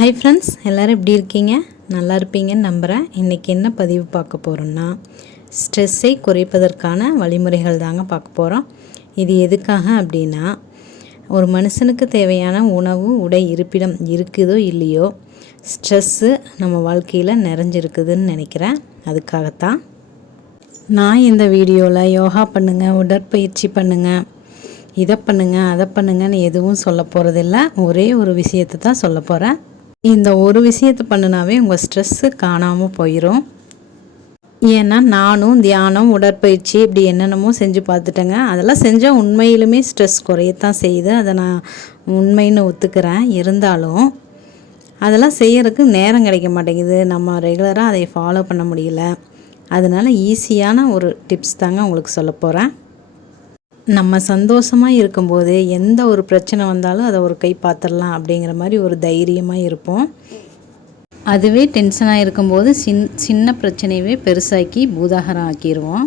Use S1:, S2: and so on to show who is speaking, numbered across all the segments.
S1: Hi friends எல்லோரும் எப்படி இருக்கீங்க? நல்லா இருப்பீங்கன்னு நம்புகிறேன் இன்றைக்கி என்ன பதிவு பார்க்க போகிறோம்னா ஸ்ட்ரெஸ்ஸை குறைப்பதற்கான வழிமுறைகள் தாங்க பார்க்க போகிறோம் இது எதுக்காக அப்படின்னா ஒரு மனுஷனுக்கு தேவையான உணவு உடை இருப்பிடம் இருக்குதோ இல்லையோ ஸ்ட்ரெஸ்ஸு நம்ம வாழ்க்கையில் நிறைஞ்சிருக்குதுன்னு நினைக்கிறேன். அதுக்காகத்தான். நான் இந்த வீடியோவில் யோகா பண்ணுங்கள் உடற்பயிற்சி பண்ணுங்கள் இதை பண்ணுங்கள் அதை பண்ணுங்கன்னு எதுவும் சொல்ல போகிறதில்ல ஒரே ஒரு விஷயத்தை தான் சொல்ல போகிறேன் இந்த ஒரு விஷயத்தை பண்ணினாவே உங்கள் ஸ்ட்ரெஸ்ஸு காணாமல் போயிடும் ஏன்னா நானும் தியானம் உடற்பயிற்சி இப்படி என்னென்னமோ செஞ்சு பார்த்துட்டேங்க. அதெல்லாம் செஞ்சால் உண்மையிலுமே ஸ்ட்ரெஸ் குறையத்தான் செய்யுது. அதை நான் உண்மைன்னு ஒத்துக்கிறேன். இருந்தாலும் அதெல்லாம் செய்யறதுக்கு நேரம் கிடைக்க மாட்டேங்குது. நம்ம ரெகுலராக அதை ஃபாலோ பண்ண முடியல. அதனால் ஈஸியான ஒரு டிப்ஸ் தாங்க உங்களுக்கு சொல்ல போகிறேன் நம்ம சந்தோஷமாக இருக்கும்போது எந்த ஒரு பிரச்சனை வந்தாலும் அதை ஒரு கை பார்த்துடலாம் அப்படிங்கிற மாதிரி ஒரு தைரியமாக இருப்போம். அதுவே டென்ஷனாக இருக்கும்போது சின் சின்ன பிரச்சனையவே பெருசாக்கி பூதாகரம் ஆக்கிடுவோம்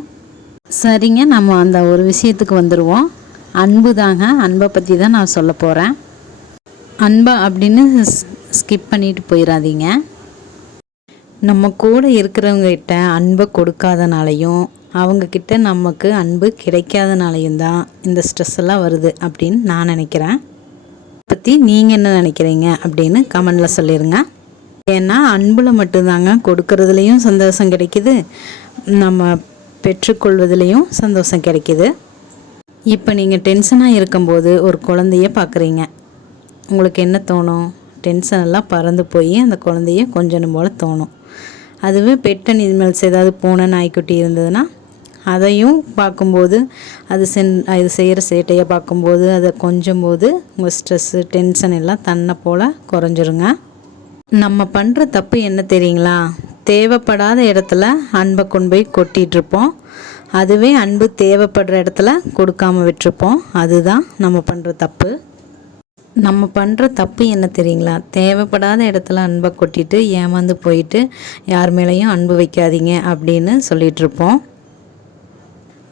S1: சரிங்க நம்ம அந்த ஒரு விஷயத்துக்கு வந்துடுவோம் அன்பு தாங்க அன்பை பற்றி தான் நான் சொல்ல போகிறேன் அன்பை அப்படின்னு ஸ்கிப் பண்ணிட்டு போயிடாதீங்க நம்ம கூட இருக்கிறவங்ககிட்ட அன்பை கொடுக்காதனாலையும் அவங்கக்கிட்ட நமக்கு அன்பு கிடைக்காதனாலையும் தான் இந்த ஸ்ட்ரெஸ் எல்லாம் வருது அப்படின்னு நான் நினைக்கிறேன். பற்றி நீங்கள் என்ன நினைக்கிறீங்க அப்படின்னு கமெண்டில் சொல்லிடுங்க ஏன்னா அன்பில் மட்டும்தாங்க கொடுக்கறதுலேயும் சந்தோஷம் கிடைக்கிது. நம்ம பெற்றுக்கொள்வதுலேயும் சந்தோஷம் கிடைக்கிது. இப்போ நீங்கள் டென்ஷனாக இருக்கும்போது ஒரு குழந்தைய பார்க்குறீங்க உங்களுக்கு என்ன தோணும்? டென்ஷன் எல்லாம் பறந்து போய் அந்த குழந்தைய கொஞ்சம் போல் தோணும். அதுவே பெட் அனிமல்ஸ் ஏதாவது பூனை நாய்க்குட்டி இருந்ததுன்னா அதையும் பார்க்கும்போது அது சென் அது செய்கிற சேட்டையை பார்க்கும்போது அதை கொஞ்சம் போது உங்கள் ஸ்ட்ரெஸ்ஸு டென்ஷன் எல்லாம் தன்னை போல் குறைஞ்சிருங்க. நம்ம பண்ணுற தப்பு என்ன தெரியுங்களா? தேவைப்படாத இடத்துல அன்பை கொண்டு போய் கொட்டிகிட்ருப்போம் அதுவே அன்பு தேவைப்படுற இடத்துல கொடுக்காம விட்டுருப்போம். அதுதான் நம்ம பண்ணுற தப்பு. நம்ம பண்ணுற தப்பு என்ன தெரியுங்களா? தேவைப்படாத இடத்துல அன்பை கொட்டிட்டு ஏமாந்து போயிட்டு யார் மேலேயும் அன்பு வைக்காதீங்க அப்படின்னு சொல்லிகிட்ருப்போம்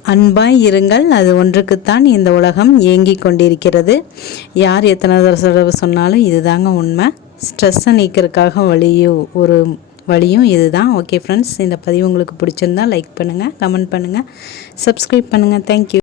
S1: அன்பாய் இருங்கள் அது ஒன்றுக்குத்தான் இந்த உலகம் இயங்கி கொண்டிருக்கிறது. யார் எத்தனை தடவை சொன்னாலும் இதுதாங்க உண்மை. ஸ்ட்ரெஸ்ஸை நீக்கிறதுக்காக வழியும் ஒரு வழியும் இதுதான். ஓகே ஃப்ரெண்ட்ஸ் இந்த பதிவு உங்களுக்கு பிடிச்சிருந்தா லைக் பண்ணுங்கள் கமெண்ட் பண்ணுங்கள் சப்ஸ்கிரைப் பண்ணுங்கள் தேங்க்யூ